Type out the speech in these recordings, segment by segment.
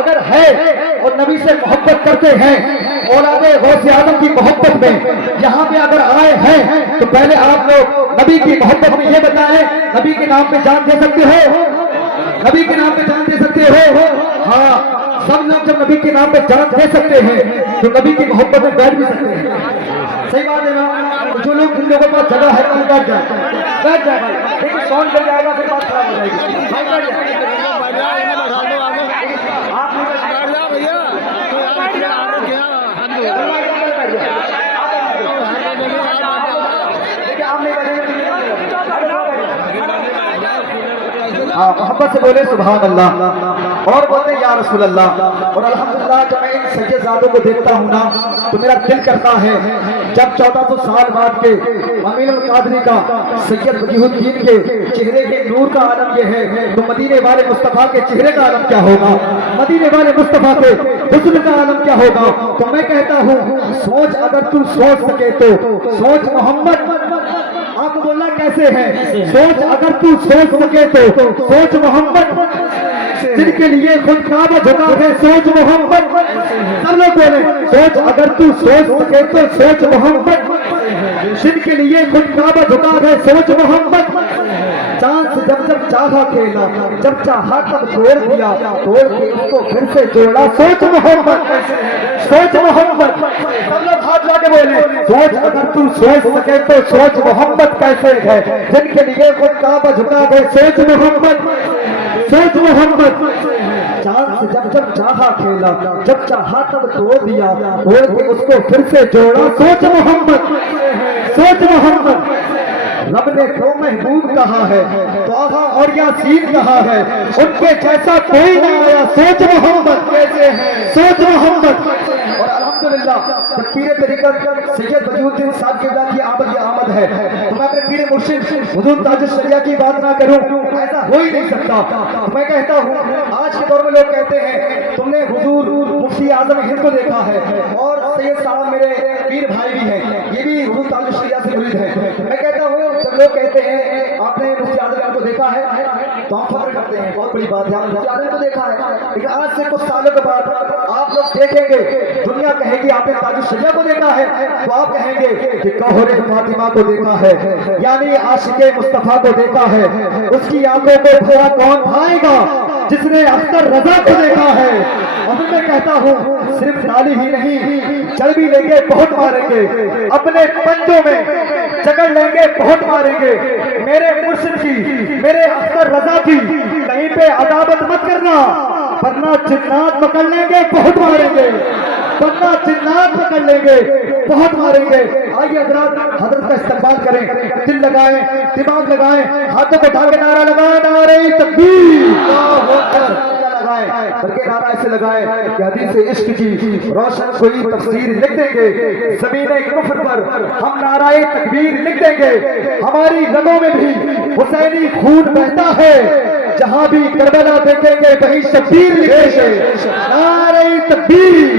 اگر ہے اور نبی سے محبت کرتے ہیں اولاد غوث اعظم کی محبت میں یہاں پہ اگر آئے ہیں تو پہلے آپ لوگ نبی کی محبت میں یہ بتائیں نبی کے نام پہ جان دے سکتے ہو؟ نبی کے نام پہ جان دے سکتے ہو؟ ہاں سب لوگ جب نبی کے نام پہ جان دے سکتے ہیں تو نبی کی محبت میں بیٹھ بھی سکتے ہیں. صحیح بات ہے نا؟ جو لوگ جن لوگوں کے پاس جگہ ہے وہ بیٹھ جائے بھائی. لیکن ساؤنڈ چل جائے گا پھر بات خراب ہو جائے گی. بھائی بیٹھ جائے. آپ ہاں محبت سے بولے سبحان اللہ اور بولتے یا رسول اللہ. اور الحمدللہ جب میں ان سیدزادوں کو دیکھتا ہوں نا تو میرا دل کرتا ہے جب 1400 سال بعد کے امین القادری کا سید وجیہ الدین کے چہرے کے نور کا عالم یہ ہے تو مدینے والے مصطفیٰ کے چہرے کا عالم کیا ہوگا؟ مدینے والے مصطفیٰ کے حسن کا عالم کیا ہوگا؟ تو میں کہتا ہوں سوچ اگر تو سوچ سکے تو سوچ محمد. آپ کو بولنا کیسے ہے؟ سوچ اگر تو سوچ سکے تو سوچ محمد جن کے لیے خود کعبہ جھکا ہے سوچ محمد. سب لوگ بولیں سوچ اگر تو سوچ سکے تو سوچ محمد جن کے لیے خود کعبہ جھکا ہے سوچ محمد. چاند سے جب چاہا کھیلا جب چاہا تب توڑ دیا توڑ کے اس کو پھر سے جوڑا سوچ محمد. سوچ محمد. سب لوگ ہاتھ لا کے بولیں سوچ اگر تو سوچ سکے تو سوچ محمد کیسے ہے جن کے لیے خود کعبہ جھکا ہے سوچ محمد. سوچ محمد. چاند سے جب چاہا کھیلا جب چاہا تب توڑ دیا توڑ کے اس کو پھر سے جوڑا سوچ محمد. سوچ محمد. رب نے دو محبوب کہا ہے طٰہٰ اور یاسین کہا ہے ان کے جیسا کوئی نہ آیا سوچ محمد کیسے ہے سوچ محمد. اور الحمدللہ پیر طریقت سید وجیہ الدین صاحب کے کی آمد یہ آمد ہے تو میں اپنے پیر مرشد حضور تاج الشریعہ کی بات نہ کروں ایسا ہو ہی نہیں سکتا. میں کہتا ہوں آج کے دور میں لوگ کہتے ہیں تم نے حضور مفتی اعظم ہند کو دیکھا ہے اور سید صاحب میرے پیر بھائی بھی ہیں یہ بھی حضور تاج الشریعہ سے مرید ہیں. میں کہتا ہوں جب لوگ کہتے ہیں آپ نے مفتی اعظم کو دیکھا ہے تو ہم فخر کرتے ہیں بہت بڑی بات ہے آپ نے مفتی اعظم کو دیکھا ہے. لیکن آج سے کچھ سالوں کے بعد آپ لوگ دیکھیں گے دنیا کہے گی آپ نے تاج الشریعہ کو دیکھا ہے تو آپ کہیں گے کہ گوہر فاطمہ کو دیکھا ہے یعنی عاشق مصطفیٰ کو دیکھا ہے. اس کی آنکھوں کو بھرا کون بھائے گا جس نے اختر رضا کو دیکھا ہے. اور میں کہتا ہوں صرف ڈالی ہی نہیں چل بھی لیں گے بہت ماریں گے اپنے پنجوں میں جکڑ لیں گے بہت ماریں گے. میرے مرشد کی میرے اختر رضا کی کہیں پہ عداوت مت کرنا ورنہ جنات پکڑ لیں گے بہت ماریں گے ورنہ جنات پکڑ لیں گے بہت ماریں گے. آئیے حضرت کا استقبال کریں دل لگائیں دماغ لگائیں ہاتھوں کو ڈھا کے نعرہ لگائیں نعرہ تکبیر لگائیں بلکہ نعرہ ایسے لگائیں کہ حدیث عشق کی روشن کوئی تفسیر لکھ دیں گے زمین کفر پر ہم نعرہ تکبیر لکھ دیں گے. ہماری رگوں میں بھی حسینی خون بہتا ہے جہاں بھی کربلا دیکھیں گے وہیں شبیر لکھیں گے. نعرہ تکبیر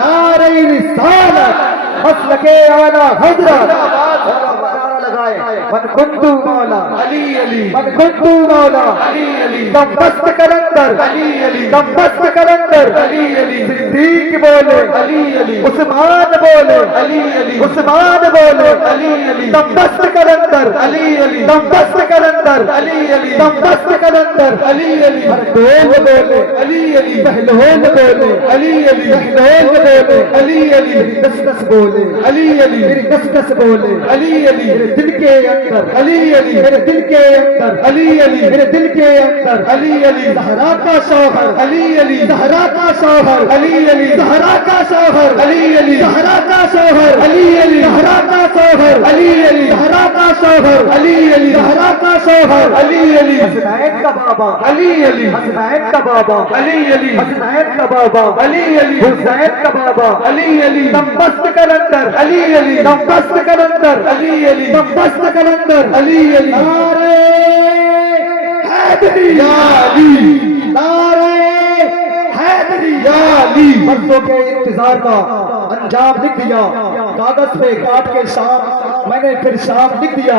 نعرہ رسالت مسلک اعلی حضرت من کنتو مولا علی علی من کنتو مولا علی علی دم بست کلندر علی علی دم بست کلندر علی علی صدیق بولے علی علی عثمان بولے علی علی عثمان بولے علی علی دم بست کلندر علی علی دم بست کلندر علی علی دم بست کلندر علی علی ڈول بولے علی علی پہلوان بولے علی علی پہلوان بولے علی علی دس دس بولے علی علی میری دس دس بولے علی علی دل کے اندر علی علی میرے دل کے اندر علی علی میرے دل کے اندر علی علی زہرا کا شوہر علی علی زہرا کا شوہر علی علی زہرا کا شوہر علی علی زہرا کا شوہر علی علی زہرا کا شوہر علی علی زہرا کا شوہر علی علی زہرا کا شوہر علی علی حسنین کا بابا علی علی حسنین کا بابا علی علی حسنین کا بابا علی علی حسین کا بابا علی علی دم بست کلندر علی علی دم بست کلندر علی علی دم بست کلندر علی علی نعرہ حیدری یا علی نعرہ حیدری یا علی. بندوں کے انتظار کا انجام لکھ دیا کاغذ پہ کاٹ کے شام میں نے پھر شام لکھ دیا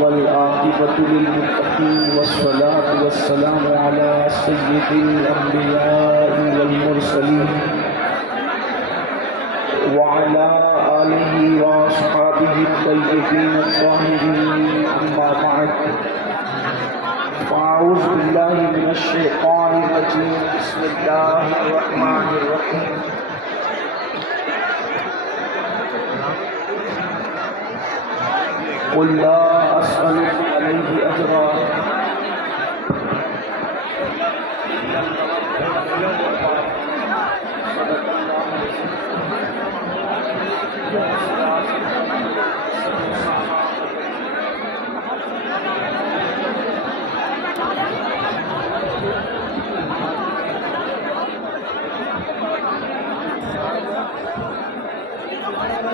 والعاقبة للمتقين والصلاة والسلام على سيد الأنبياء والمرسلين وعلى آله وأصحابه الطيبين الطاهرين، أما بعد، فأعوذ بالله من الشيطان الرجيم، بسم الله الرحمن الرحيم. قل لا أسألكم عليه أجرا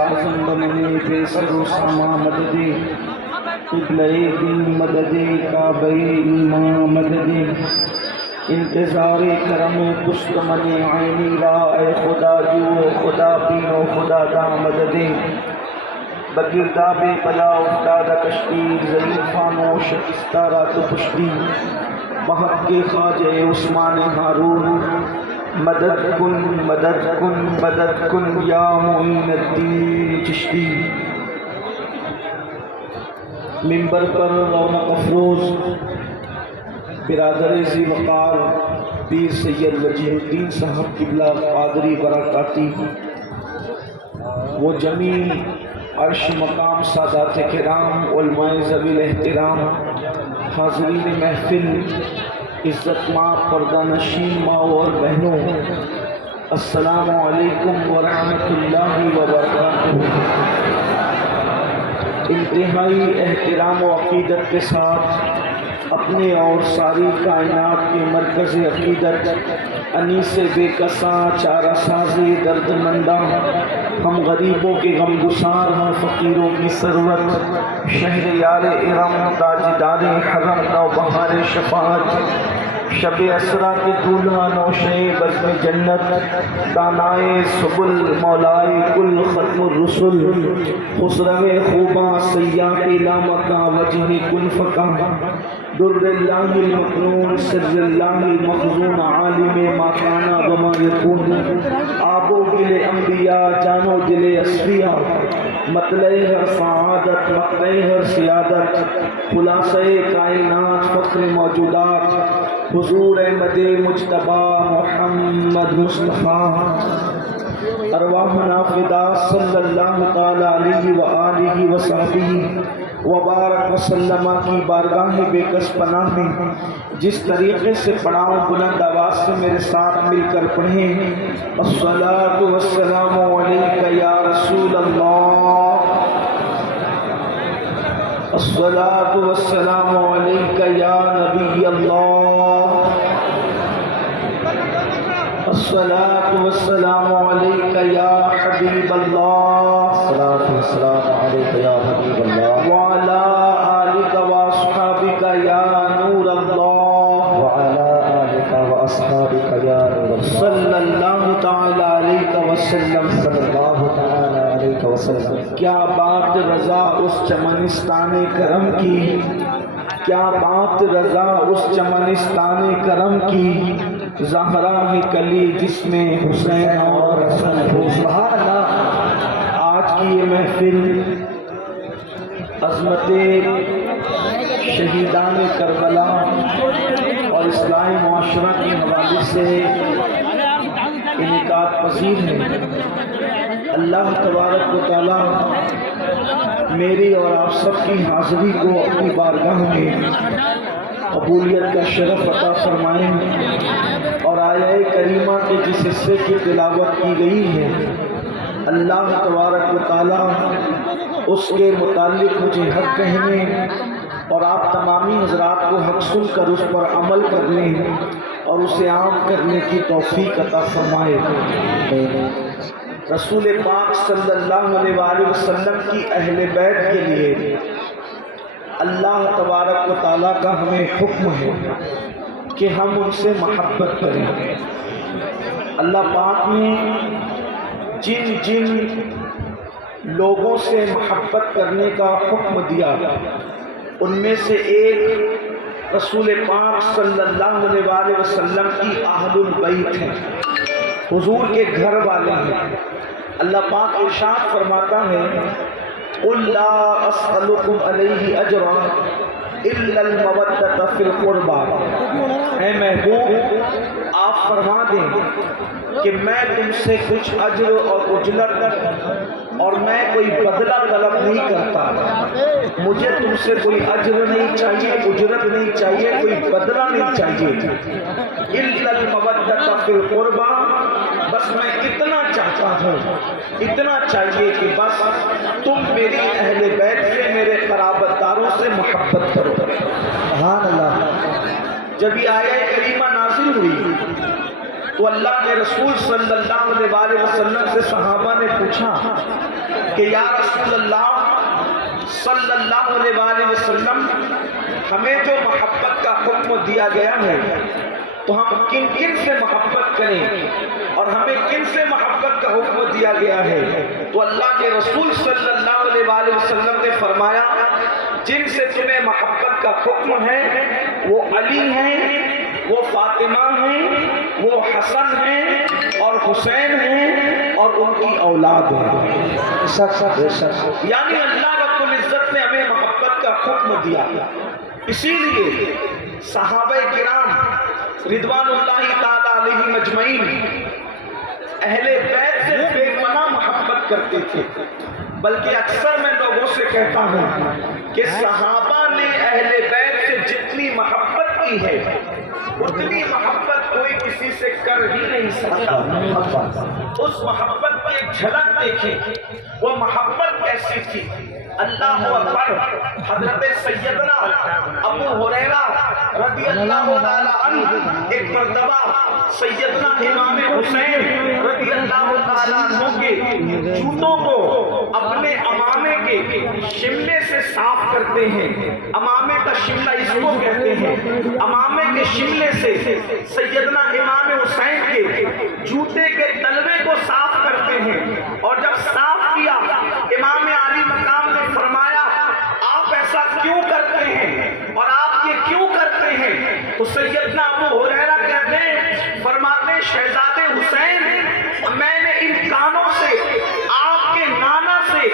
اعظم بننے بے سر و ساما مددے قبلہ دین مددے کعبہ ایمان مددے انتظار کرم پشت من عینی را اے خدا جو خدا بینو خدا دا مددے بگرداب بلا افتادہ کشتی ضعیفان و شکستارہ تو پشتی بہت کے خواجہ عثمان ہارون مدد کن مدد کن مدد کن یا معین الدین چشتی. منبر پر رونق افروز برادر ذی وقار پیر سید وجیہ الدین صاحب قبلہ قادری برکاتی، وہ جمیع عرش مقام سادات کرام علماء ذوی الاحترام، حاضرین محفل، عزت ماں پردہ نشین ماں اور بہنوں، السلام علیکم ورحمۃ اللہ وبرکاتہ. انتہائی احترام و عقیدت کے ساتھ اپنے اور ساری کائنات کے مرکز عقیدت، انیس بے کساں چارہ سازی درد مندہ، ہم غریبوں کے غم گسار ہیں، فقیروں کی ثروت، شہر یار ارم تاجدار حرم نوبہار شفاعت، شب اسرا کے دولہا نوشے بزم جنت، دانائے سبل مولائے کل ختم الرسل، خسرو خوباں سیاح لامکاں وجہ کل فقاں، در اللہ المکنون سر اللہ المخزون، عالم ما کانا وما یکون، آب و گل انبیاء جانو دل اصفیاء، مطلع ہر سعادت مطلع ہر سیادت، خلاصہ کائنات فخر موجودات، حضور احمد مجتبی محمد مصطفیٰ، ارواحنا فدا صلی اللہ تعالی علیہ وآلہ وصحبہ وبارک وسلم کی بارگاہ بے کس پناہ میں جس طریقے سے پڑھاؤں بلند آواز سے میرے ساتھ مل کر پڑھیں. الصلاۃ والسلام علیک یا رسول اللہ، الصلاۃ والسلام علیک یا نبی اللہ، الصلاۃ والسلام علیک یا حبیب اللہ، الصلاۃ والسلام علیک یا حبیب اللہ، وعلی آلک واصحابک یا نور اللہ، وعلی آلک واصحابک یا نور اللہ، صلی اللہ تعالی علیہ وسلم. صلی اللہ تعالی علیہ وسلم. کیا بات رضا اس چمنستان کرم کی، کیا بات رضا اس چمنستان کرم کی، زہرا ہے کلی جس میں حسین اور حسن ہو. سبحان اللہ. آج کی یہ محفل عظمت شہیدان کربلا اور اصلاح معاشرہ کے حوالے سے انعقاد پذیر ہیں۔ اللہ تبارک و تعالیٰ میری اور آپ سب کی حاضری کو اپنی بارگاہ میں قبولیت کا شرف عطا فرمائیں، اور آیہ کریمہ کے جس حصے کی تلاوت کی گئی ہے اللہ تبارک و تعالیٰ اس کے متعلق مجھے حق کہنے اور آپ تمامی حضرات کو حق سن کر اس پر عمل کرنے اور اسے عام کرنے کی توفیق عطا فرمائے۔ رسول پاک صلی اللہ علیہ وآلہ وسلم کی اہل بیت کے لیے اللہ تبارک و تعالیٰ کا ہمیں حکم ہے کہ ہم ان سے محبت کریں۔ اللہ پاک نے جن جن لوگوں سے محبت کرنے کا حکم دیا ان میں سے ایک رسول پاک صلی اللہ علیہ وآلہ وسلم کی اہل البیت ہیں، حضور کے گھر والے ہیں۔ اللہ پاک ارشاد فرماتا ہے قُلْ لَا أَسْأَلُكُمْ عَلَيْهِ أَجْرًا إِلَّا الْمَوَدَّةَ فِي الْقُرْبَى۔ اے محبوب آپ فرما دیں کہ میں تم سے کچھ اجر اور اجرت اور میں کوئی بدلہ طلب نہیں کرتا، مجھے تم سے کوئی اجر نہیں چاہیے، اجرت نہیں چاہیے، کوئی بدلہ نہیں چاہیے۔ إِلَّا الْمَوَدَّةَ فِي الْقُرْبَى، بس میں اتنا چاہتا ہوں، اتنا چاہیے کہ بس تم میری اہل بیت سے، میرے قرابت داروں سے محبت کرو۔ سبحان اللہ۔ جب یہ آیہ کریمہ نازل ہوئی تو اللہ کے رسول صلی اللہ علیہ وآلہ وسلم سے صحابہ نے پوچھا کہ یا رسول اللہ صلی اللہ علیہ وآلہ وسلم، ہمیں جو محبت کا حکم دیا گیا ہے تو ہم کن کن سے محبت کریں اور ہمیں کن سے محبت کا حکم دیا گیا ہے؟ تو اللہ کے رسول صلی اللہ علیہ وآلہ وسلم نے فرمایا جن سے تمہیں محبت کا حکم ہے وہ علی ہیں، وہ فاطمہ ہیں، وہ حسن ہیں اور حسین ہیں اور ان کی اولاد ہیں۔ یعنی اللہ رب العزت نے ہمیں محبت کا حکم دیا، اسی لیے صحابہ کرام رضوان اللہ تعالی علیہم اجمعین اہل بیت سے بے پناہ محبت کرتے تھے، بلکہ اکثر میں لوگوں سے کہتا ہوں کہ صحابہ نے اہل بیت سے جتنی محبت کی ہے اتنی محبت کوئی کسی سے کر ہی نہیں سکتا۔ اس محبت کی ایک جھلک دیکھیں، وہ محبت کیسی تھی۔ اللہ اکبر، حضرت سیدنا ابو ہریرہ رضی اللہ تعالی عنہ ایک مرتبہ سیدنا امام حسین رضی اللہ تعالی عنہ کے جوتوں کو اپنے امامے کے شملے سے صاف کرتے ہیں۔ امامے کا شملہ اس کو کہتے ہیں۔ امامے کے شملے سے سیدنا امام حسین کے جوتے کے تلوے کو صاف کرتے ہیں، اور جب صاف کیا امام علی مقام نے فرمایا آپ ایسا کیوں کرتے ہیں اور آپ یہ کیوں کرتے ہیں؟ تو سیدنا ابو ہریرہ کہتے ہیں، فرماتے ہیں شہزادے حسین، میں نے ان کانوں سے آپ کے نانا سے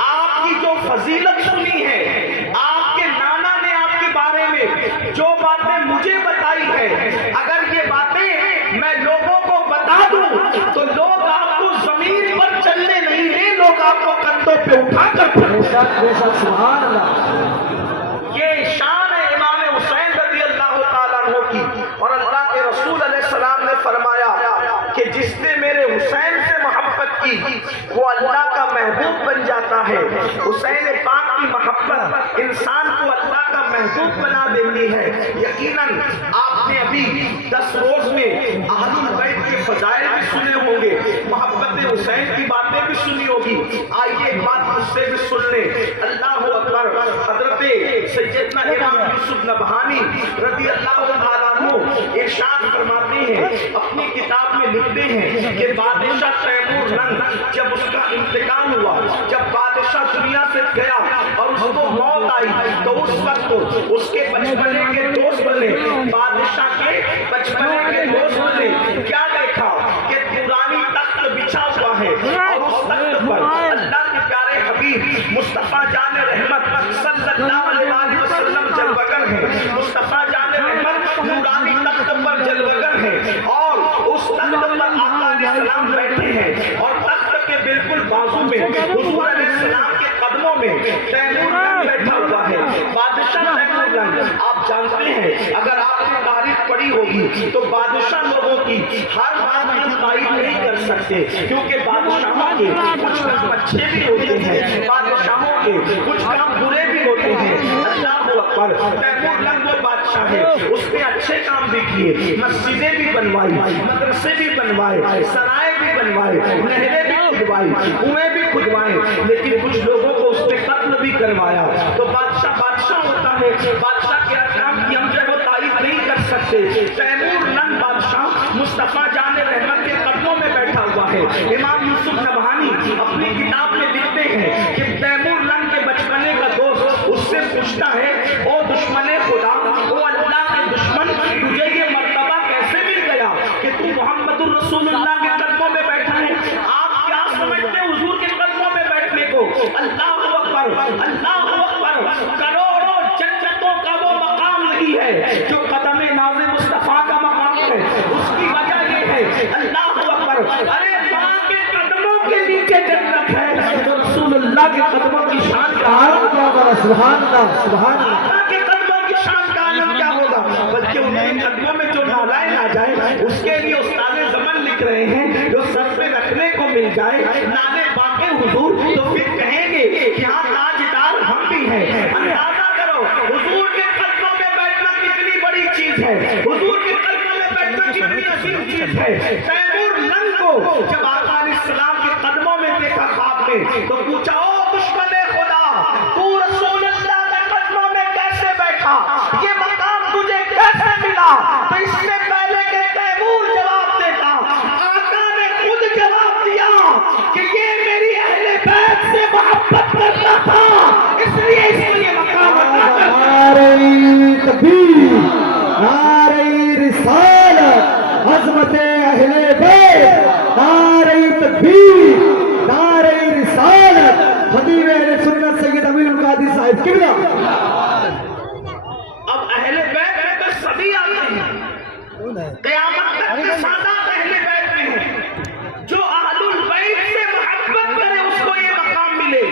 آپ کی جو فضیلت سنی ہے، آپ کے نانا نے آپ کے بارے میں جو باتیں مجھے بتائی ہے، اگر یہ باتیں میں لوگوں کو بتا دوں تو لوگ آپ کو زمین پر چلنے نہیں دیں، لوگ آپ کو کندھوں پہ اٹھا کر سبحان اللہ۔ یہ شان ہے امام حسین رضی اللہ تعالیٰ عنہ کی، اور اللہ کے رسول علیہ السلام نے فرمایا کہ جس نے میرے حسین سے محبت کی وہ اللہ کا محبوب بن جاتا ہے۔ حسین پاک کی محبت انسان کو اللہ کا محبوب بنا دیتی ہے۔ یقیناً آپ نے ابھی 10 روز میں اہل البیت کے فضائل بھی سنے ہوں گے، محبت حسین کی باتیں بھی سنی ہوگی۔ آئیے ایک بات مجھ سے بھی سن لیں۔ اللہ اکبر، حضرت سیدنا امام یوسف نبہانی رضی اللہ تعالیٰ عنہ ارشاد فرماتے ہیں، اپنی کتاب میں لکھتے ہیں کہ بادشاہ تیمور لنگ جب اس کا انتقال ہوا، جب بادشاہ دنیا سے گیا اور اس کو موت آئی تو اس وقت اس کے بچپنے کے دوست بنے، بادشاہ کے بچپنے کے دوست بنے، کیا دیکھا کہ پرانی تخت بچھا ہوا ہے اور اس تخت پر اللہ کے پیارے حبیب مصطفیٰ جان رحمت صلی اللہ علیہ وسلم جلوگر ہیں، مصطفیٰ جان رحمت نورانی تخت پر جلوگر ہیں، اور اس تخت پر آقا نے ہوگی تو بادشاہ لوگوں کی ہر بات ہم تائید نہیں کر سکتے، کیونکہ بادشاہوں کے کچھ کام اچھے بھی ہوتے ہیں، بادشاہوں کے کچھ کام برے بھی ہوتے ہیں۔ اللہ اکبر، تیمور لنگ وہ بادشاہ ہے، اس نے اچھے کام بھی کیے، مسجدیں بھی بنوائی، مدرسے بھی بنوائے، سرائے بھی بنوائے، نہریں بھی کھدوائی، کنویں بھی کھدوائے، لیکن کچھ لوگوں کو اس نے قتل بھی کروایا۔ تو بادشاہ ہوتا ہے، بادشاہ کے احکام کی ہم جو ہے وہ تائید نہیں کر سکتے۔ تیمور لنگ بادشاہ مصطفیٰ جان رحمت کے قدموں میں بیٹھا ہوا ہے۔ امام یوسف نبہانی اپنی کتاب میں لکھتے ہیں کہ تیمور لنگ کے بچپنے کا دوست اس سے پوچھتا ہے، او دشمن خدا، او اللہ کے دشمن، تجھے یہ مرتبہ کیسے مل گیا کہ تو محمد الرسول اللہ کے قدموں میں بیٹھا ہے؟ آپ کیا سمجھتے ہیں حضور کے قدموں میں بیٹھنے کو؟ اللہ اکبر، اللہ اکبر، کروڑوں جنتوں کا وہ مقام نہیں ہے جو قدم ناز مصطفیٰ کا مقام ہے۔ اس کی وجہ یہ ہے، اللہ اکبر، ارے ماں کے قدموں کے نیچے جنت ہے تو رسول اللہ کے قدموں کی شان کا سبحان اللہ، سبحان اللہ۔ اللہ کے قدموں کی شان کا عالم کیا ہوگا؟ بلکہ انہیں قدموں میں جو نالائے آ جائے اس کے لیے استاد زمن لکھ رہے ہیں، جو سر پہ رکھنے کو مل جائے نالے باقی حضور تو پھر کہیں گے کہ ہاں تاجدار ہم بھی ہیں۔ اندازہ کرو حضور کے قدموں میں بیٹھنا کتنی بڑی چیز ہے، حضور کے قدموں میں بیٹھنا کتنی عظیم چیز ہے۔ تیمور لنگ کو جب آقا علیہ السلام کے قدموں میں دیکھا خواب میں تو پوچھا، او دشمن خدا، تو رسول اللہ کے قدموں میں کیسے بیٹھا؟ یہ مقام تجھے کیسے ملا؟ تو اس سے پہلے کہ تیمور جواب دیتا، آقا نے خود جواب دیا کہ یہ میری اہل بیت سے محبت کرتا تھا، اس لیے اس کو یہ مقام عطا کر دیا۔ نعرہ تکبیر، نعرہ رسالت، عظمت اہل بیت، نعرہ تکبیر، نعرہ رسالت، خطیب اہل سنت سید امین القادری صاحب قبلہ۔ اب اہل بیت میں تو سبھی آتے ہیں، قیامت تک کے سادات اہل بیت میں ہیں۔ جو اہل البیت سے محبت کرے اس کو یہ مقام ملے،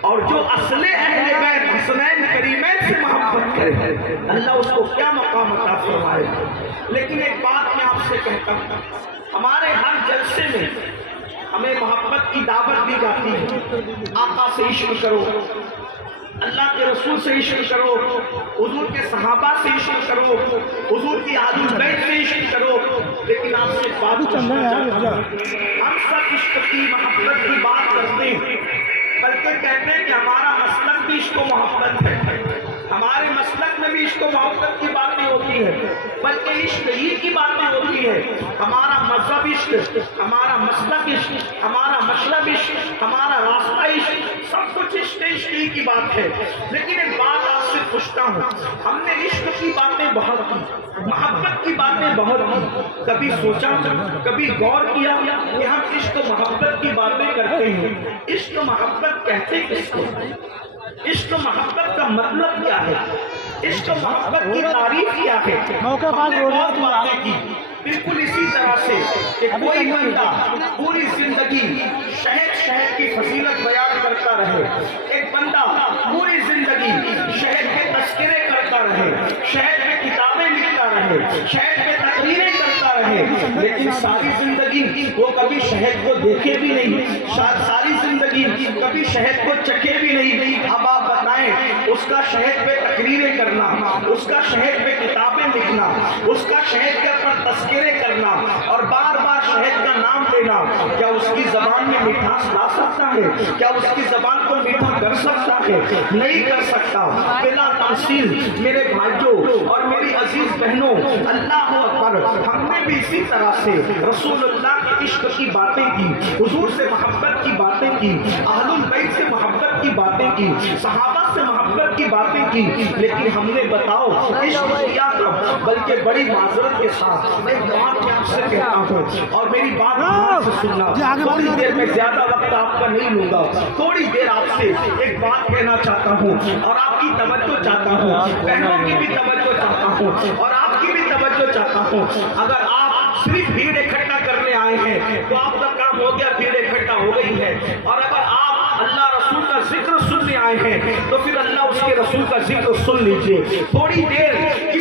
اور جو اصل اہل بیت حسنین کریمین سے محبت کرے اللہ اس کو کیا مقام عطا فرمائے۔ لیکن ایک بات میں آپ سے کہتا ہوں، ہمارے ہر جلسے میں ہمیں محبت کی دعوت دی جاتی ہے، آقا سے عشق کرو، اللہ کے رسول سے عشق کرو، حضور کے صحابہ سے عشق کرو، حضور کی اہل بیت سے عشق کرو۔ لیکن آپ سے بات پوچھنا چاہتا ہوں، ہم سب عشق کی محبت کی بات کرتے ہیں، بلکہ کہتے ہیں کہ ہمارا مسلک بھی عشق و محبت ہے، ہمارے مسلک میں بھی عشق و محبت کی باتیں ہوتی ہیں، بلکہ عشق ہی کی باتیں ہوتی ہے۔ ہمارا مذہب عشق، ہمارا مسلک عشق، ہمارا مشرب عشق، ہمارا راستہ عشق، سب کچھ عشق ہی کی بات ہے۔ لیکن ایک بات آپ سے پوچھتا ہوں، ہم نے عشق کی باتیں بہت کی، محبت کی باتیں بہت کی، کبھی سوچا، کبھی غور کیا کہ ہم عشق و محبت کی باتیں کرتے ہیں، عشق و محبت کہتے کس کو؟ عشق و محبت کا مطلب کیا ہے؟ عشق و محبت کی تعریف کیا ہے؟ ہم نے بہت باتیں کی، بالکل اسی طرح سے کہ کوئی بندہ پوری زندگی شہد کی فضیلت بیان کرتا رہے، ایک بندہ پوری زندگی شہد کے تذکرے کرتا رہے، شہد میں کتابیں لکھتا رہے، شہد میں تقریریں کرتا رہے، لیکن ساری زندگی وہ کبھی شہد کو دیکھے بھی نہیں، ساری زندگی کبھی شہد کو چکھے بھی نہیں۔ اب آپ بتائیں، اس کا شہد پہ تقریریں کرنا، اس کا شہد پہ کتابیں لکھنا، اس کا شہد کے اوپر تذکرے کرنا اور بار بار شہد کا نام لینا، کیا اس کی زبان میں مٹھاس لا سکتا ہے؟ کیا اس کی زبان کو میٹھا کر سکتا ہے؟ نہیں کر سکتا۔ بلا تمثیل میرے بھائیوں اور میری عزیز بہنوں، اللہ اکبر، ہم نے بھی اسی طرح سے رسول اللہ کے عشق کی باتیں کی، حضور سے محبت کی باتیں کی، اہل البیت سے محبت کی باتیں کی، صحابہ سے محبت کی باتیں کی، لیکن ہم نے بتاؤ عشق کیا تھا؟ بلکہ بڑی معذرت کے ساتھ ایک بات میں آپ سے کہتا ہوں، اور میری بات دھیان سے سننا، تھوڑی دیر میں زیادہ وقت آپ کا نہیں لوں گا، تھوڑی دیر آپ سے ایک بات کہنا چاہتا ہوں اور آپ کی توجہ چاہتا ہوں، بہنوں کی بھی توجہ چاہتا ہوں اور آپ کی بھی توجہ چاہتا ہوں۔ اگر آپ صرف بھیڑ اکٹھا کرنے آئے ہیں تو آپ کا کام ہو گیا، بھیڑ اکٹھا ہو گئی ہے، اور اگر آپ اللہ رسول کا ذکر سننے آئے ہیں تو پھر اللہ اس کے رسول کا ذکر سن لیجئے۔ تھوڑی دیر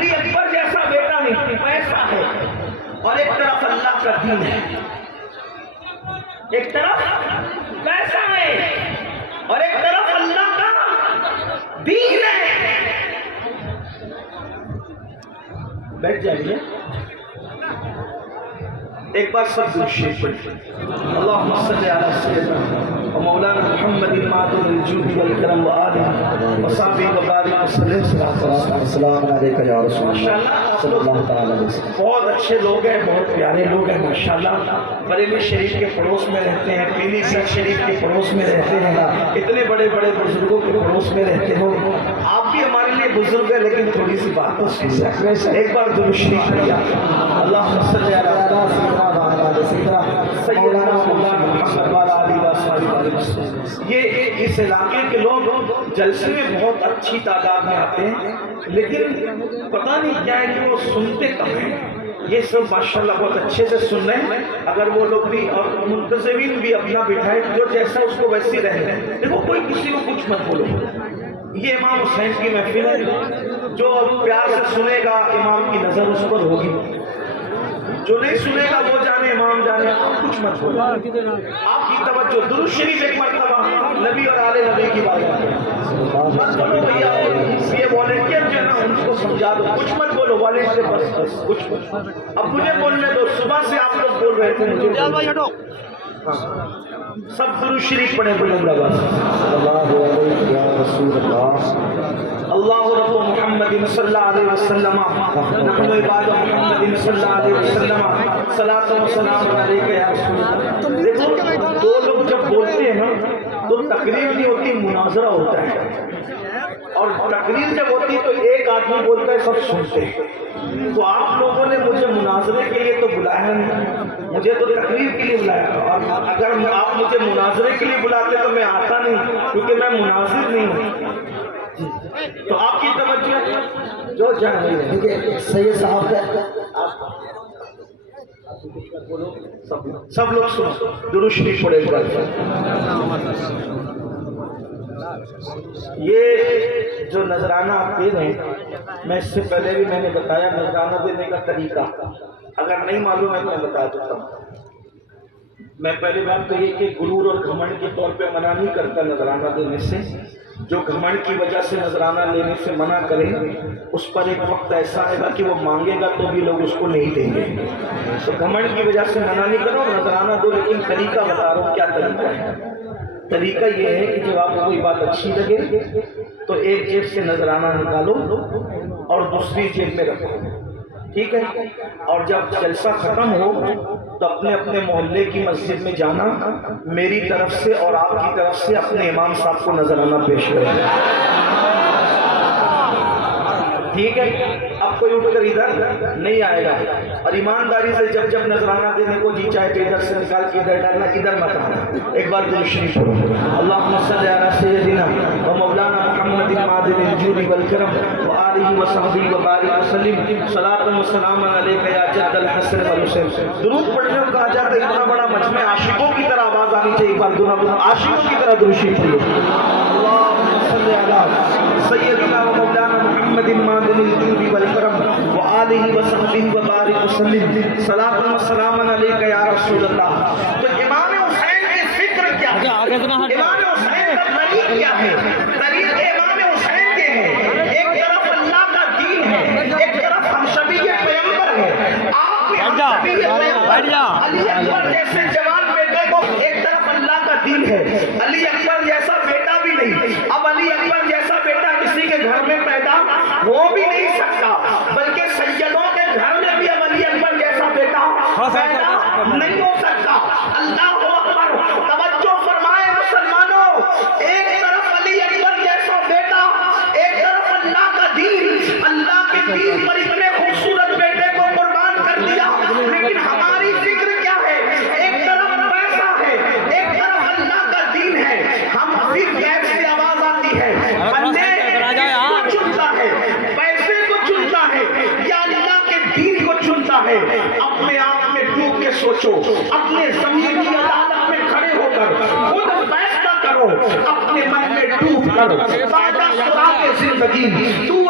علی اکبر جیسا بیٹا نہیں، پیسہ ہے، اور ایک طرف اللہ کا دین ہے، ایک طرف پیسہ ہے اور ایک طرف اللہ کا دین ہے. بیٹھ جائیے، ایک بار سب درود پڑھیں. اللہم صلی علی سیدنا و مولانا محمد المعدن الجود والکرم و آلہ و صحبہ و بارک وسلم. السلام علیکم یا رسول اللہ صلی اللہ تعالی علیہ وسلم. بہت اچھے لوگ ہیں، بہت پیارے لوگ ہیں ماشاءاللہ. بریلی شریف کے پڑوس میں رہتے ہیں، پیلی بھیت شریف کے پڑوس میں رہتے ہیں، اتنے بڑے بڑے بزرگوں کے پڑوس میں رہتے ہو. آپ بھی ہمارے لیے بزرگ ہیں، لیکن تھوڑی سی بات تو سنیے. ایک بار درود شریف پڑھیے. اللہم صلی علی سیدنا مولانا محمد وعلی آلہ وصحبہ وسلم. یہ اس علاقے کے لوگ جلسے میں بہت اچھی تعداد میں آتے ہیں، لیکن پتہ نہیں کیا ہے کہ وہ سنتے کم ہیں. یہ سب ماشاءاللہ بہت اچھے سے سن رہے ہیں. اگر وہ لوگ بھی اور منتظمین بھی اپنا بٹھائے، جو جیسا اس کو ویسے رہے. دیکھو کوئی کسی کو کچھ مت بولو. یہ امام حسین کی محفل ہے، جو پیار سے سنے گا امام کی نظر اس پر ہوگی، جو نہیں سنے گا وہ جانے امام جانے. آپ کچھ مت بولو. آپ کی توجہ درود شریف ایک مرتبہ نبی اور آل نبی کی بات مت بولو بھیا. یہ والنٹیئر جو ہے نا ان کو سمجھا دو، کچھ مت بولو. والنٹیئر بس کچھ مت. اب مجھے بولنے دو. صبح سے آپ لوگ بول رہے تھے مجھے. سب درود شریف پڑھیں بلند آواز. اللہ علیہ یا رسول اللہ. اللہ رب محمد صلی اللہ علیہ وسلم نحن عباد محمد صلی اللہ علیہ وسلم صلاۃ و سلام علیک یا رسول اللہ. دیکھو دو لوگ جب بولتے ہیں نا تو تقریر نہیں ہوتی، مناظرہ ہوتا ہے. اور تقریر جب ہوتی ہے تو ایک آدمی بولتا ہے سب سنتے ہیں. تو آپ لوگوں نے مجھے مناظرے کے لیے تو بلایا نہیں، مجھے تو تقریر کے لیے بلایا. اور اگر آپ مجھے مناظرے کے لیے بلاتے تو میں آتا نہیں، کیونکہ میں مناظر نہیں ہوں. تو آپ کی توجہ جو جائے دیکھیے سید صاحب سب لوگ سنو. درود شریف پڑھیں. یہ جو نذرانہ آپ دے رہے ہیں، میں اس سے پہلے بھی میں نے بتایا نذرانہ دینے کا طریقہ. اگر نہیں معلوم ہے تو میں بتا دیتا ہوں. میں پہلی بات تو یہ کہ غرور اور گھمنڈ کے طور پہ منع نہیں کرتا نذرانہ دینے سے. جو گھمنڈ کی وجہ سے نذرانہ لینے سے منع کرے اس پر ایک وقت ایسا آئے گا کہ وہ مانگے گا تو بھی لوگ اس کو نہیں دیں گے. تو گھمنڈ کی وجہ سے منع نہیں کرو، نذرانہ دو. لیکن طریقہ بتا رہا ہوں کیا طریقہ ہے. طریقہ یہ ہے کہ جب آپ کو کوئی بات اچھی لگے تو ایک جیب سے نذرانہ نکالو اور دوسری جیب میں رکھو، ٹھیک ہے. اور جب جلسہ ختم ہو تو اپنے اپنے محلے کی مسجد میں جانا، میری طرف سے اور آپ کی طرف سے اپنے امام صاحب کو نذرانہ پیش کریں، ٹھیک ہے. اب کوئی اٹھ کر ادھر نہیں آئے گا. اور ایمانداری سے جب جب نذرانہ دینے کو جی چاہے تو ادھر سے نکال کے ادھر ڈالنا، ادھر مت آنا. ایک بار درود شریف پڑھو. اللہم صلی علی سیدنا و مولانا محمد المعدن الجود والکرم و آلہ و صحبہ و بارک وسلم. صلاۃ و سلام علیک یا جد الحسن والحسین. درود پڑھنے کو کہا جاتا ہے اتنا بڑا مجمع عاشقوں کی طرح آواز آنی چاہیے. ایک بار عاشقوں کی طرح درود شریف پڑھو. اللہم صلی علی سیدنا و مولانا محمد المعدن الجود والکرم و آلہ و صحبہ و بارک وسلم. صلاۃ و سلام علیک یا رسول اللہ. تو امام حسین کی فکر کیا ہے؟ امام حسین کا طریق کیا ہے؟ طریق امام حسین کے ہیں. ایک طرف اللہ کا دین ہے، ایک طرف ہم شبیہ پیغمبر ہیں. آپ بھی ہم شبیہ پیغمبر. علی اکبر جیسے جوان بیٹے کو ایک طرف اللہ کا دین ہے، علی اکبر جیسا بیٹا بھی نہیں. اب علی اکبر جیسا بیٹا کسی کے گھر میں پیدا ہو بھی نہیں سکتا، بلکہ سیدوں کے گھر میں بھی اب علی اکبر جیسا بیٹا پیدا نہیں ہو سکتا. اللہ اکبر. توجہ فرمائے مسلمانوں. ایک طرف علی اکبر جیسا بیٹا، ایک طرف اللہ کا دین. اللہ کے دین پر اتنے خوبصورت بیٹے کو قربان کر دیا. لیکن ہماری فکر کیا ہے؟ ایک طرف پیسہ ہے، ایک طرف اللہ کا دین ہے. ہم پھر غیب سے آواز آتی ہے، بندے کو چنتا ہے، پیسے کو چنتا ہے یا اللہ کے دین کو چنتا ہے. اپنے آپ میں ڈوب کے سوچو، اپنے زمین کی عدالت میں کھڑے ہو کر خود فیصلہ کرو، اپنے من میں ڈوب کر سادہ سراغ زندگی. تو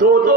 200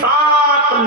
7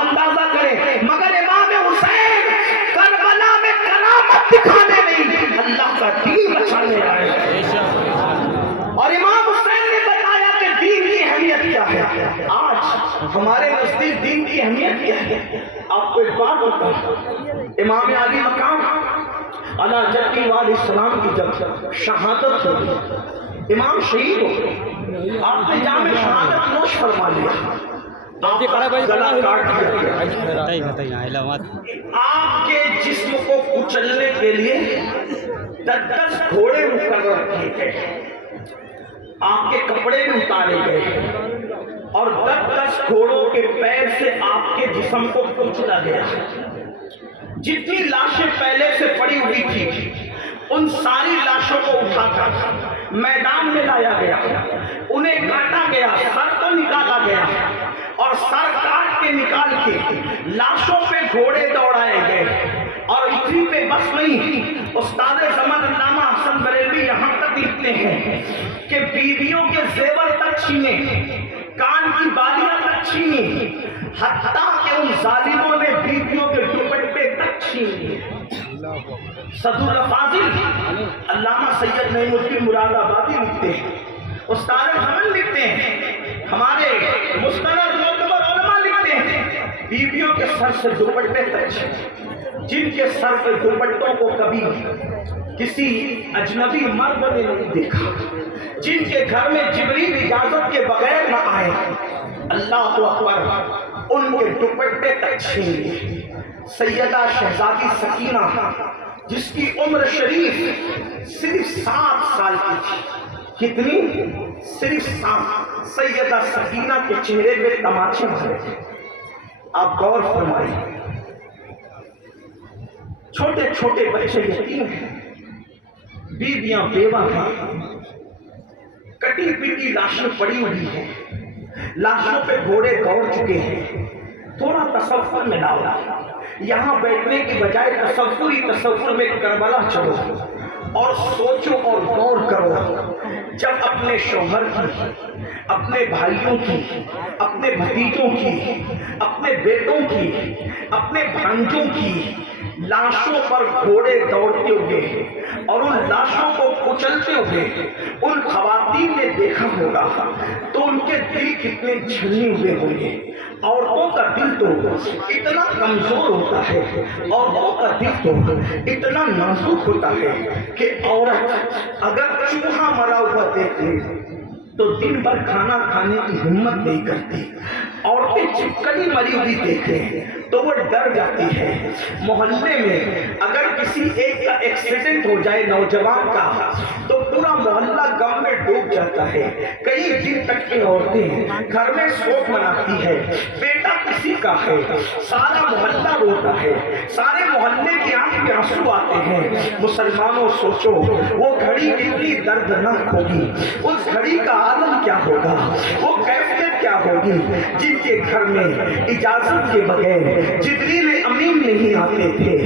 اندازہ کریں مگر امام حسین کربلا میں کرامت دکھانے نہیں اللہ کا دین بچانے آئے. اور امام حسین نے بتایا کہ دین کی اہمیت کیا ہے. آج ہمارے نزدیک دین کی اہمیت کیا ہے؟ آپ کو ایک بات بتاؤں، امام علی مقام علی جدی والے السلام کی جب شہادت ہوئی، امام شہید ہو گئے، آپ نے جام شہادت نوش فرما لیا، آپ کا گلا کاٹ دیا. آپ کے جسم کو کچلنے کے لیے 10 گھوڑے مقرر کیے گئے، آپ کے کپڑے بھی اتارے گئے اور 10 گھوڑوں کے پیر سے آپ کے جسم کو کچلا گیا. جتنی لاشیں پہلے سے پڑی ہوئی تھی ان ساری لاشوں کو اٹھا کر میدان میں لایا گیا، انہیں کاٹا گیا، سر کو نکالا گیا اور سر کاٹ کے نکال کے لاشوں پہ گھوڑے دوڑائے گئے. اور اسی پہ بس نہیں، استاد زمان علامہ حسن بریلوی یہاں تک لکھتے ہیں کہ بیویوں کے زیور تک چھینے، کان کی بالیاں تک چھینی، حتیٰ کہ ان ظالموں نے بیویوں کے دوپٹے تک چھینے. صدر الفاضل علامہ سید نعیم الدین مراد آبادی لکھتے ہیں، استاد حمل لکھتے ہیں، ہمارے مستند معتبر علماء لکھتے ہیں، بیویوں کے سر سے دوپٹے تک چھینے. جن کے سر کے دوپٹوں کو کبھی کسی اجنبی مرد نے نہیں دیکھا، جن کے گھر میں جبریل اجازت کے بغیر نہ آئے، اللہ اکبر، ان کے دوپٹے تک چھین لیے. سیدہ شہزادی سکینہ جس کی عمر شریف صرف 7 سال کی تھی، کتنی؟ صرف 7. سیدہ سکینہ کے چہرے پہ تماچے مارے تھے. آپ غور فرمائیں، چھوٹے چھوٹے بچے یتیم ہیں، بیویاں بیوہ ہیں، کٹی پیٹی لاشیں پڑی ہوئی ہیں، لاشوں پہ گھوڑے دوڑ چکے ہیں. تھوڑا تصور میں لاؤ، یہاں بیٹھنے کی بجائے تصور میں کربلا چلو اور سوچو اور غور کرو. جب اپنے شوہر کی، اپنے بھائیوں کی، اپنے بھتیجوں کی، اپنے بیٹوں کی، اپنے بھانجوں کی لاشوں پر گھوڑے دوڑتے ہوئے اور ان لاشوں کو کچلتے ہوئے ان خواتین نے دیکھا ہوگا تو ان کے دل کتنے چھلنے ہوئے ہوں گے. عورتوں کا دل تو اتنا کمزور ہوتا ہے، عورتوں کا دل تو اتنا نازک ہوتا ہے کہ عورت اگر چوہا مرا ہوا دیکھ لے تو دن بھر کھانا کھانے کی ہمت نہیں کرتی. عورتیں چھپکلی مری ہوئی دیکھیں تو وہ ڈر جاتی ہے. محلے میں اگر کسی ایک کا ایکسیڈنٹ ہو جائے نوجوان کا تو پورا محلہ غم میں ڈوب جاتا ہے. کئی دن تک کی عورتیں گھر میں شوق مناتی ہے. بیٹا کسی کا ہے، سارا محلہ روتا ہے، سارے محلے کی آنکھ میں آنسو آتے ہیں. مسلمانوں سوچو وہ گھڑی کتنی دردناک ہوگی، اس گھڑی کا عالم کیا ہوگا، وہ کیفیت کیا ہوگی جن کے گھر میں اجازت کے بغیر جبریل امین نہیں آتے تھے.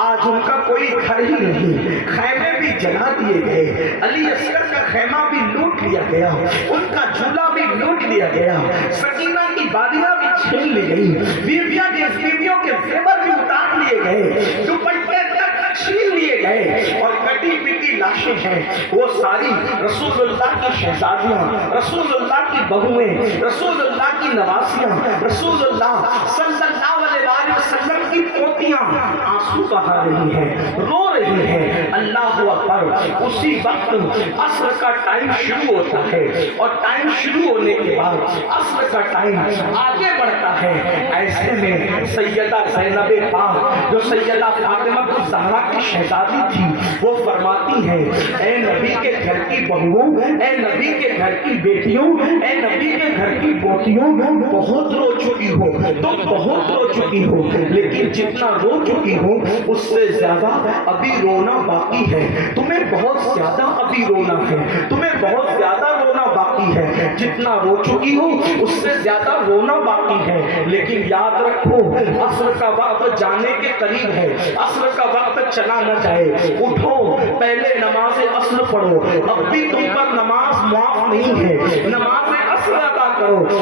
آج ان کا کوئی گھر ہی نہیں، خیمے بھی جلا دیے گئے، علی اصغر کا خیمہ بھی لوٹ لیا گیا، ان کا جھولا بھی لوٹ لیا گیا، سکینہ کی بالیاں بھی چھین لی گئی، بیویوں کے زیور بھی اتار لیے گئے، دوپٹے تک چھین لیے گئے اور کٹی پیٹی لاشیں ہیں. وہ ساری رسول اللہ کی شہزادیاں، رسول اللہ کی بہویں، رسول اللہ کی نواسیاں، رسول اللہ صلی اللہ علیہ وسلم کی پوتیاں آنسو بہا رہی ہیں، رو رہی ہیں. اللہ اکبر. اسی وقت عصر کا ٹائم شروع ہوتا ہے اور ٹائم شروع ہونے کے بعد عصر کا ٹائم آگے بڑھتا ہے. ایسے میں سیدہ زینب پاک جو سیدہ فاطمہ الزہرا کی شہزادی تھی وہ فرماتی ہیں، اے نبی کے گھر کی بہوؤں، اے نبی کے گھر کی بیٹیوں، اے نبی کے گھر کی پوتیوں، بہت رو چکی ہو، تم بہت رو چکی ہو، لیکن جتنا رو چکی ہو اس سے زیادہ ابھی رونا باقی ہے. تمہیں بہت زیادہ ابھی رونا ہے، تمہیں بہت زیادہ رونا باقی ہے. جتنا رو چکی ہو اس سے زیادہ رونا باقی ہے. لیکن یاد رکھو عصر کا وقت جانے کے قریب ہے، عصر کا وقت چلا نہ جائے. اٹھو پہلے نماز عصر پڑھو، اب بھی تم پر نماز معاف نہیں ہے. نماز عصر ادا کرو،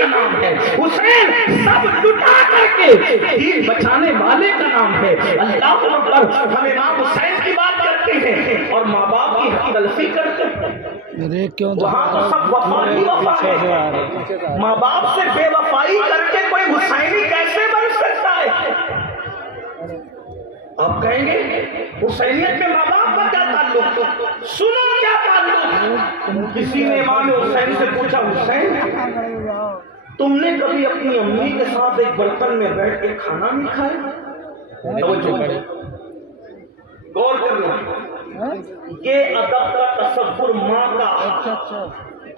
کا نام ہے، حسین سب لٹا کر کے دین بچانے والے کا نام ہے۔ اللہ اکبر، ہم امام حسین کی بات کرتے ہیں اور ماں باپ کی حق تلفی کرتے ہیں۔ وہاں تو سب وفا ہی وفا ہے، ماں باپ سے بے وفائی کر کے کوئی حسینی کیسے بن سکتا ہے؟ آپ کہیں گے حسینیت میں ماں باپ کا کیا تعلق؟ سنو کیا تعلق۔ کسی نے امام حسین سے پوچھا، حسین تم نے کبھی اپنی امی کے ساتھ ایک برتن میں بیٹھ کے کھانا نہیں کھایا؟ توجہ کریں، غور کرنا، یہ ادب کا تصور ماں کا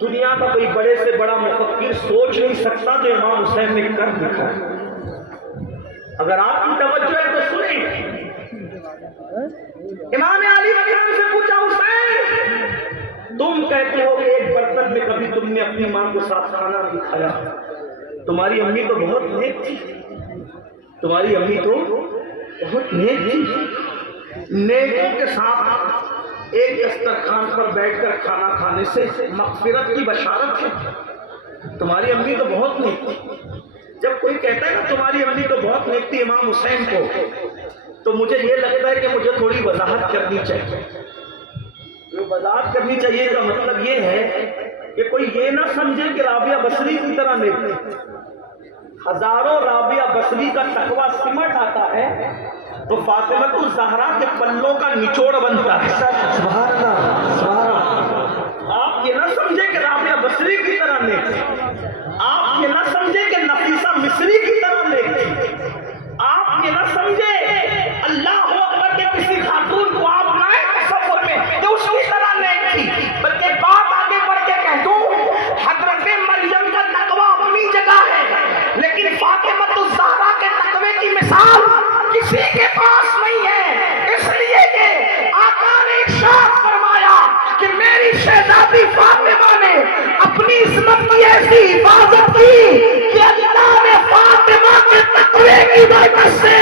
دنیا کا کوئی بڑے سے بڑا مفکر سوچ نہیں سکتا جو امام حسین نے کر دکھایا۔ اگر آپ کی توجہ ہے تو سنیں، امام علی مکرم سے پوچھا، حسین تم کہتے ہو کہ ایک برتن میں کبھی تم نے اپنی ماں کے ساتھ کھانا نہیں کھایا، تمہاری امی تو بہت نیک تھی، تمہاری امی تو بہت نیک تھی، نیکوں کے ساتھ ایک دسترخوان پر بیٹھ کر کھانا کھانے سے مغفرت کی بشارت ہے، تمہاری امی تو بہت نیک تھی۔ جب کوئی کہتا ہے نا تمہاری امی تو بہت نیک تھی امام حسین کو، تو مجھے یہ لگتا ہے کہ مجھے تھوڑی وضاحت کرنی چاہیے۔ وضاحت کرنی چاہیے کا مطلب یہ ہے کہ کوئی یہ نہ سمجھے کہ رابعہ بصری کی طرح نیک تھی۔ ہزاروں رابعہ بصری کا تقویٰ سمٹ آتا ہے تو فاطمہ الزہرا کے پلوں کا نچوڑ بنتا ہے۔ سبحان اللہ، سبحان اللہ۔ آپ یہ نہ سمجھے کہ رابعہ بصری کی طرح نیک تھی، آپ یہ نہ سمجھے کہ نفیسہ مصری کی طرح نیک تھی، آپ یہ نہ سمجھے اللہ اکبر کے کسی خاتون کو آپ نائے تصور میں کہ اس کی طرح نیک تھی، بلکہ بات آگے بڑھ کے کہہ دوں، حضرت مریم کا تقویٰ اپنی جگہ ہے، لیکن فاطمہ الزہرا کے تقوی کی مثال کسی کے پاس نہیں ہے، اس لیے کہ آقا نے ارشاد فرمایا کہ میری شہزادی فاطمہ نے اپنی عصمت کی ایسی حفاظت کی کہ اللہ نے فاطمہ کے تقوی کی برکت سے